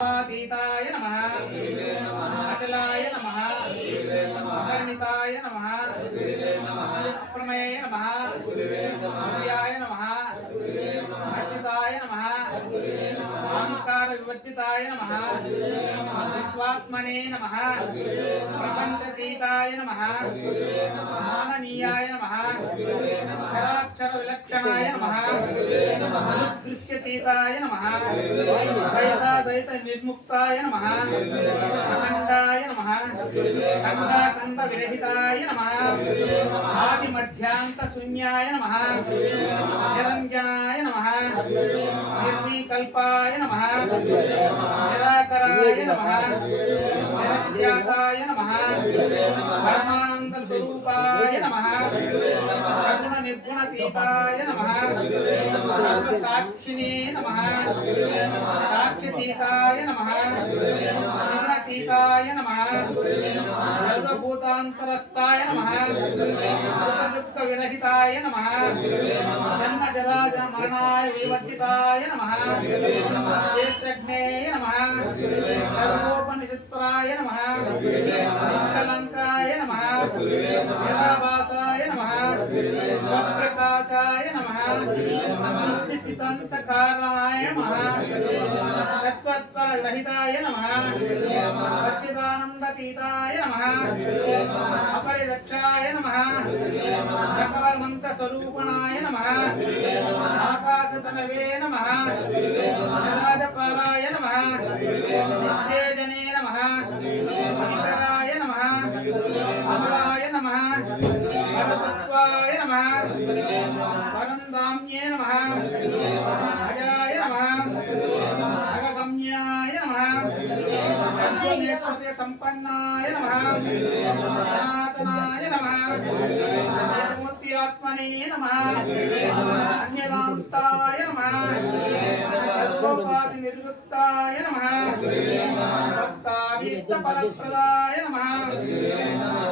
అతీతాయ నమ. అచలాయ నమ. అగణితాయ నమ. ప్రమేయ నమ. అవ్యాయ నమ. అచ్యుతాయ నమ. అహంకార వివర్జితాయ నమ. విశ్వాత్మనే నమ. सप्तैताय नमः। माननीयाय नमः। क्षराक्षरविलक्षणाय नम। दृश्यतीताय नमः। नम। अखंडाय नम। खंडाखंड विरहिताय नम। आदिमध्यान्तशून्याय नम। निरंजनाय नम। निर्विकल्पाय नम। నిరంజనాయ నమ. నమ. పరమానంద స్వరూపాయ నమ. సగుణ నిర్గుణతీతాయ నమ సాక్షినే నమ సాక్షితీతాయ నమ నిర్గుణతీతాయ నమ సర్వభూతాంతరస్థాయ నమ సుఖదుఃఖ విరహితాయ నమ జన్మ జరాజ మరణాయ వివర్జితాయ నమ క్షేత్రజ్ఞేయ నమ సర్వోపనిషత్పరాయ నమ నిష్కలంకాయ నమ నిరాభాసాయ నమ స్వప్రకాశాయ నమ సృష్టిస్థితంతకారణాయ నమ సత్వత్వరహితాయ నమ సచ్చిదానందతీతాయ నమ అపరిరక్షాయ నమ సకలమంత్రస్వరూపణాయ నమ ఆకాశతనవే నమ జలాజపాలాయ నమ నిస్తేజనే నమ ఇతరాయ నమ అమలాయ నమ పరతత్వాయ నమ పరంధామ్యే నమ అజాయ నమ అగగమ్యాయ నమ అర్జునేశ్వర్య సంపన్నాయ నమ సనాతనాయ నమ మూర్తి ఆత్మనే నమ అన్యదాంతాయ నమ సర్వోపాధి నిర్వృత్తాయ నమ భక్తాభీష్ట ఫలప్రదాయ నమ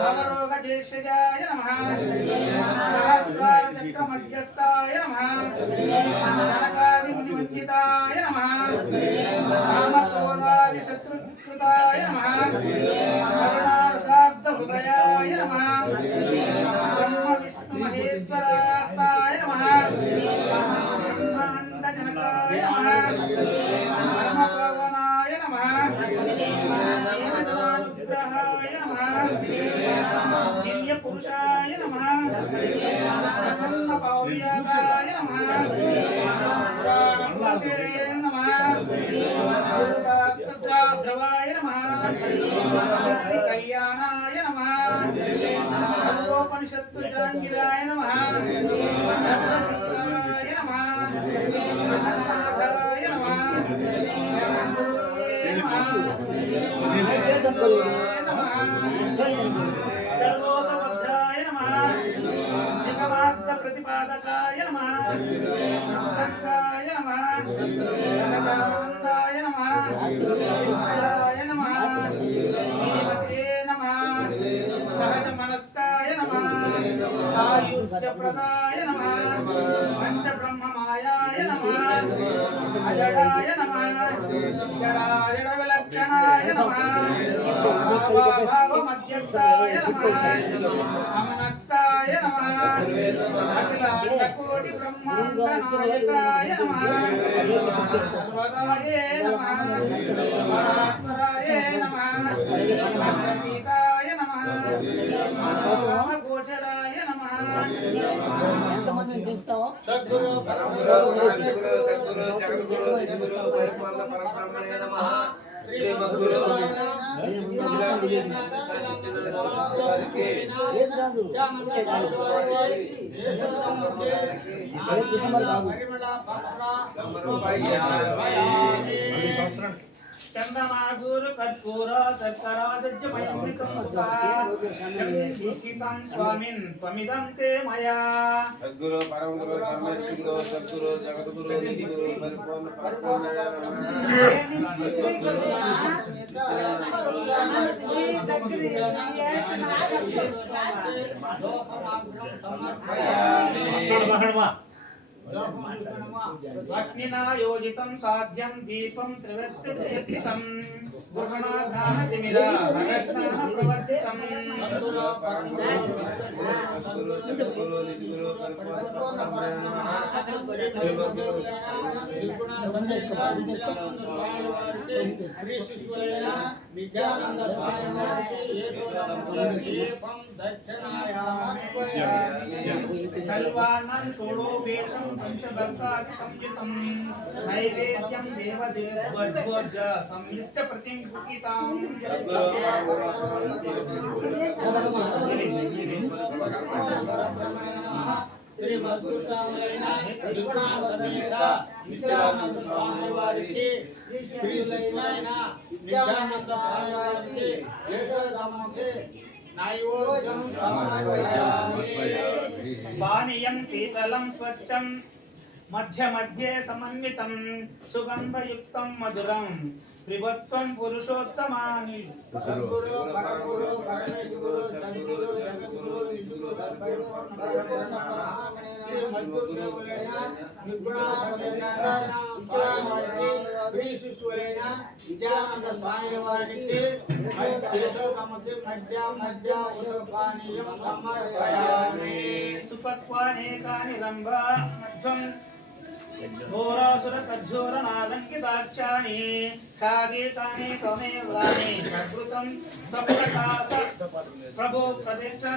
అవరోగ జేషజాయ నమ సహస్రార చక్ర మధ్యస్థాయ నమ నమ రామక్రోధాది శత్రుకృతాయ నమ. జనకాయ నమ ధర్మప్రవణాయ నమ దివ్య పురుషాయ నమ ప్రసన్న పౌర్యాయ నమ పురాణపురుషే నమ కళ్యాణాయ నమ సర్వోపనిషత్తు జాంగిరాయ నమ. సర్వోపమధ్యాయ నమ. జగమార్థ ప్రతిపాదకాయ నమ. సంగాయ నమ. సదానందాయ నమ. శివాయ నమ. శ్రీమతే నమ. సహజ మనస్కాయ నమ. సాయుధ్య ప్రదాయ నమ పంచ బ్రహ్మమాయాయ నమ అజడాయ అఖిలాండ కోటి బ్రహ్మాండ నాయకాయ నమ సర్వదాయే నమ పరాత్పరాయ నమ అగ్రపీతాయ నమ గోచరాయ నమ ఎంతమందిని పిలుస్తావో సద్గురు సద్గురు జగద్గురు నిజగురు వైష్ణవ పరబ్రహ్మణే నమః శ్రీ ఏది चंद्रमागुर कर्पूर शर्करादज्जमयमृतं स्वामिन् त्वमिदं ते मया सद्गुरु परम गुरु परमेश्वरो सद्गुरु जगद्गुरु निधिगुरु परिपूर्ण परिपूर्ण समर्पयामि పరిపూర్ణ యోజితం సాధ్యం దీపం త్రివర్తితం గృహణాధానతిమిరా ప్రవర్తితం विद्यानंद सर्वाणां षोडोपेशं पञ्चदर्शादिसंयुतं नैवेद्यं देवदेवध्वज संयुक्तप्रतिं कुकिताम् నైవేద్యం దేవదేవోర్జ సంయుక్త నిత్యానంద స్వామి వారికి శ్రీశైలైన నిత్యానంద స్వామి వారికి యశోదమ్మకి పానీయం శీతలం స్వచ్ఛం మధ్య మధ్యే సమన్వితం సుగంధయుక్తం మధురం. త్రివత్వం పురుషోత్తమాని. సద్గురు పరగురు పరమేశ్వరు సద్గురు జగద్గురు మధ్య ఉదపానీయం సమర్పయామి సుపక్వానేకాని రంభ మధ్వం ఘోరాసుర కజ్జోర నాలంకితాక్షాని కాగీతాని త్వమేవాని ప్రకృతం తప్రకాశ ప్రభో ప్రదక్షిణ